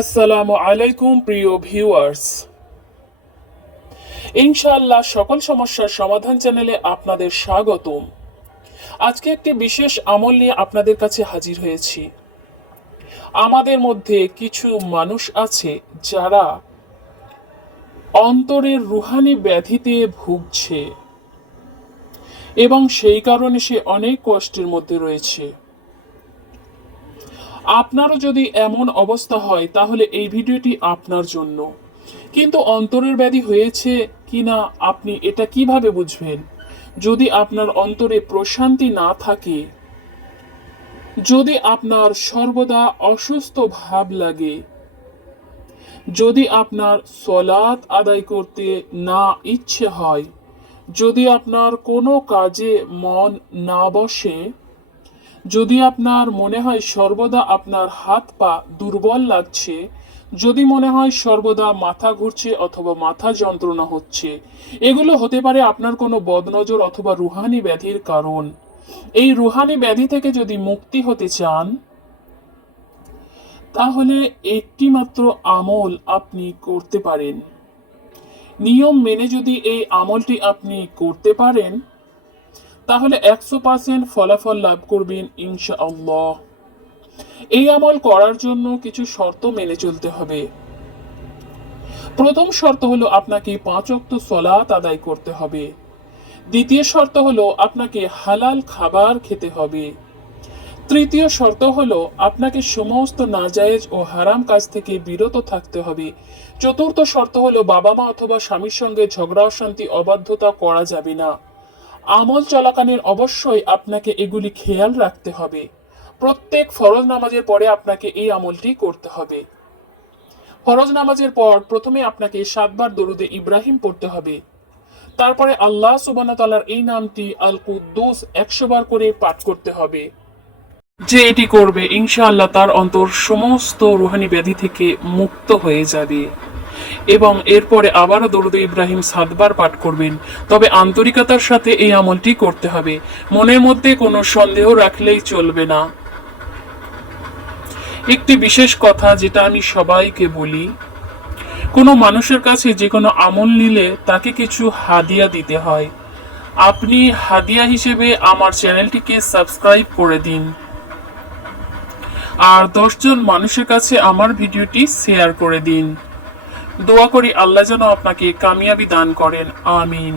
আসসালামু আলাইকুম, প্রিয় ভিউয়ার্স। ইনশাআল্লাহ সকল সমস্যার সমাধান চ্যানেলে আপনাদের স্বাগতম। আজকে একটি বিশেষ আমল নিয়ে আপনাদের কাছে হাজির হয়েছি। আমাদের মধ্যে কিছু মানুষ আছে যারা অন্তরের রুহানি ব্যাধিতে ভুগছে এবং সেই কারণে সে অনেক কষ্টের মধ্যে রয়েছে। আপনারও যদি এমন অবস্থা হয়, তাহলে এই ভিডিওটি আপনার জন্য। কিন্তু অন্তরের ব্যাধি হয়েছে কিনা আপনি এটা কীভাবে বুঝবেন? যদি আপনার অন্তরে প্রশান্তি না থাকে, যদি আপনার সর্বদা অসুস্থ ভাব লাগে, যদি আপনার সলাৎ আদায় করতে না ইচ্ছে হয়, যদি আপনার কোনো কাজে মন না বসে যদি আপনার মনে হয় সর্বদা আপনার হাত পা দুর্বল লাগছে, যদি মনে হয় সর্বদা মাথা ঘুরছে অথবা মাথা যন্ত্রণা হচ্ছে, এগুলো হতে পারে আপনার কোনো বদনজর অথবা রুহানি ব্যাধির কারণ। এই রুহানি ব্যাধি থেকে যদি মুক্তি হতে চান, তাহলে একটি মাত্র আমল আপনি করতে পারেন। নিয়ম মেনে যদি এই আমলটি আপনি করতে পারেন তাহলে একশো পার্সেন্ট ফলাফল লাভ করবেন ইনশাআল্লাহ। এই আমল করার জন্য কিছু শর্ত মেনে চলতে হবে। প্রথম শর্ত হলো আপনাকে পাঁচ অক্ত সলাত আদায় করতে হবে। দ্বিতীয় শর্ত হলো আপনাকে হালাল খাবার খেতে হবে। তৃতীয় শর্ত হলো আপনাকে সমস্ত নাজায়েজ ও হারাম কাজ থেকে বিরত থাকতে হবে। চতুর্থ শর্ত হলো বাবা মা অথবা স্বামীর সঙ্গে ঝগড়া অশান্তি অবাধ্যতা করা যাবে না। আমল চলাকালীন অবশ্যই আপনাকে এগুলি খেয়াল রাখতে হবে। প্রত্যেক ফরজ নামাজের পরে আপনাকে এই আমলটি করতে হবে। ফরজ নামাজের পর প্রথমে আপনাকে সাতবার দরুদে ইব্রাহিম পড়তে হবে। তারপরে আল্লাহ সুবানতালার এই নামটি আল কুদ্দুস একশো বার করে পাঠ করতে হবে। যে এটি করবে, ইনশাআল্লাহ তার অন্তর সমস্ত রুহানি ব্যাধি থেকে মুক্ত হয়ে যাবে। এবং এরপরে আবারও দরুদ ইব্রাহিম সাতবার পাঠ করবেন। তবে আন্তরিকতার সাথে এই আমলটি করতে হবে। মনের মধ্যে কোনো সন্দেহ রাখলেই চলবে না। একটি বিশেষ কথা যেটা আমি সবাইকে বলি, কোনো মানুষের কাছে যে কোনো আমল নিলে তাকে কিছু হাদিয়া দিতে হয়। আপনি হাদিয়া হিসেবে আমার চ্যানেলটিকে সাবস্ক্রাইব করে দিন। আর দশজন মানুষের কাছে আমার ভিডিওটি শেয়ার করে দিন। দোয়া করি আল্লাহ যেন আপনাকে কামিয়াবি দান করেন আমিন।